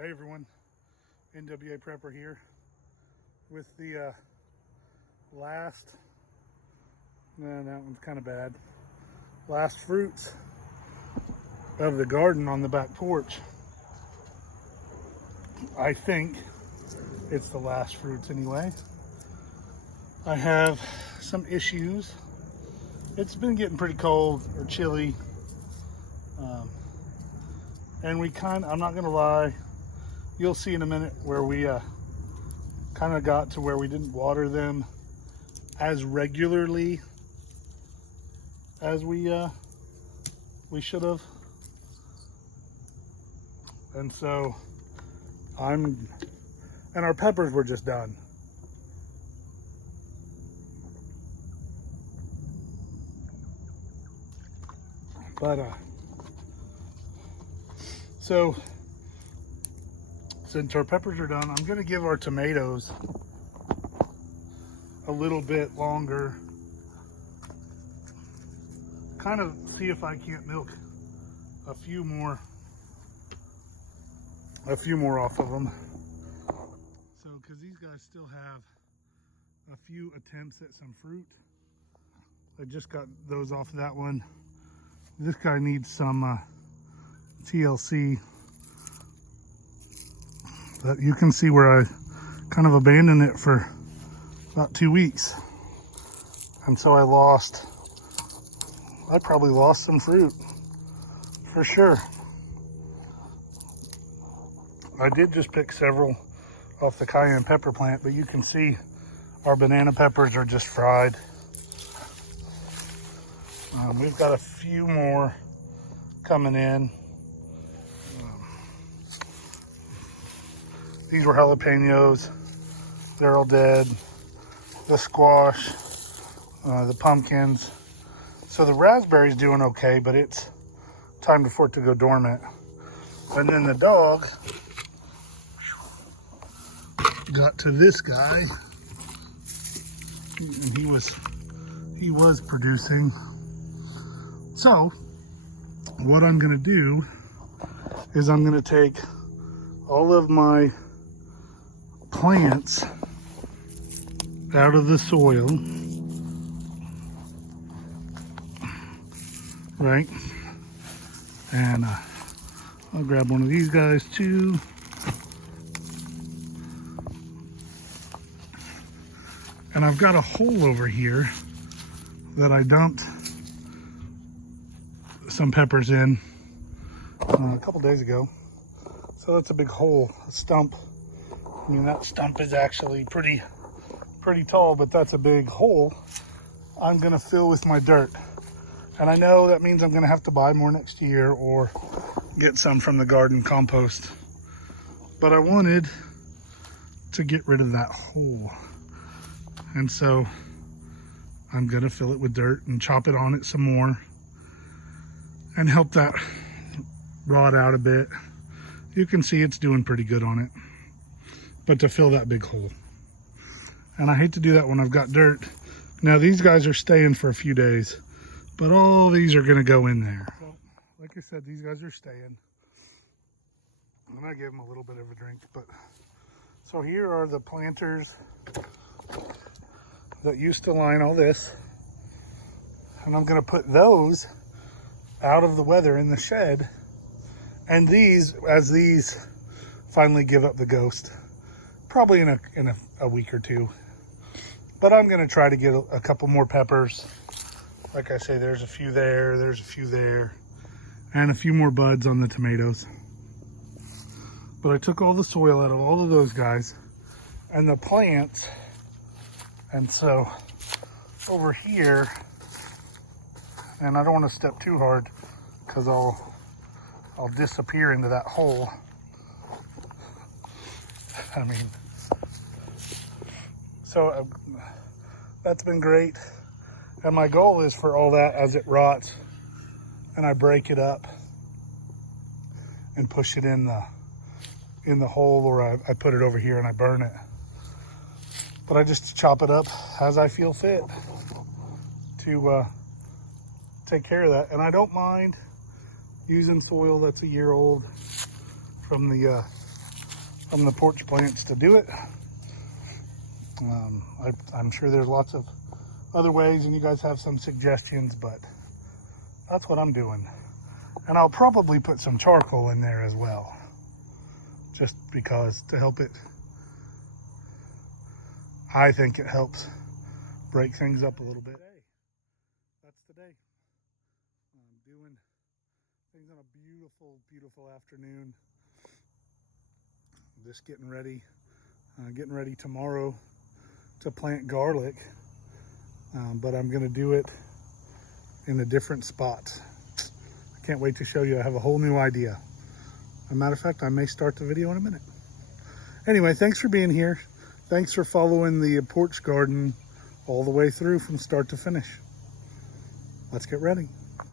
Hey everyone, NWA Prepper here with the last, man, that one's kind of bad, last fruits of the garden on the back porch. I think it's the last fruits anyway. I have some issues. It's been getting pretty cold or chilly. And I'm not gonna lie, you'll see in a minute where we kind of got to where we didn't water them as regularly as we should have. And so and our peppers were just done. But so since our peppers are done, I'm gonna give our tomatoes a little bit longer, kind of see if I can't milk a few more off of them. So, because these guys still have a few attempts at some fruit. I just got those off of that one. This guy needs some TLC. But you can see where I kind of abandoned it for about 2 weeks. And so I probably lost some fruit for sure. I did just pick several off the cayenne pepper plant, but you can see our banana peppers are just fried. We've got a few more coming in. These were jalapenos. They're all dead. The squash, the pumpkins. So the raspberry's doing okay, but it's time for it to go dormant. And then the dog got to this guy, and he was producing. So what I'm gonna do is I'm gonna take all of my plants out of the soil, right? And I'll grab one of these guys too. And I've got a hole over here that I dumped some peppers in a couple days ago. So that's a big hole, a stump. I mean, that stump is actually pretty tall, but that's a big hole I'm gonna fill with my dirt. And I know that means I'm gonna have to buy more next year or get some from the garden compost. But I wanted to get rid of that hole. And so I'm gonna fill it with dirt and chop it on it some more and help that rot out a bit. You can see it's doing pretty good on it, but to fill that big hole. And I hate to do that when I've got dirt. Now these guys are staying for a few days, but all these are gonna go in there. So, like I said, these guys are staying. And I gave them a little bit of a drink, but so here are the planters that used to line all this. And I'm gonna put those out of the weather in the shed. And these, as these finally give up the ghost, probably in a week or two. But I'm gonna try to get a couple more peppers. Like I say, there's a few there, and a few more buds on the tomatoes. But I took all the soil out of all of those guys and the plants. And so over here, and I don't want to step too hard because I'll disappear into that hole. I mean, so that's been great. And my goal is for all that, as it rots and I break it up and push it in the hole, or I put it over here and I burn it. But I just chop it up as I feel fit to take care of that. And I don't mind using soil that's a year old from the from the porch plants to do it. I'm sure there's lots of other ways and you guys have some suggestions, but that's what I'm doing. And I'll probably put some charcoal in there as well, just because to help it. I think it helps break things up a little bit. That's today. I'm doing things on a beautiful, beautiful afternoon. Just getting ready tomorrow to plant garlic, but I'm gonna do it in a different spot. I can't wait to show you. I have a whole new idea. As a matter of fact, I may start the video in a minute. Anyway, thanks for being here. Thanks for following the porch garden all the way through from start to finish. Let's get ready.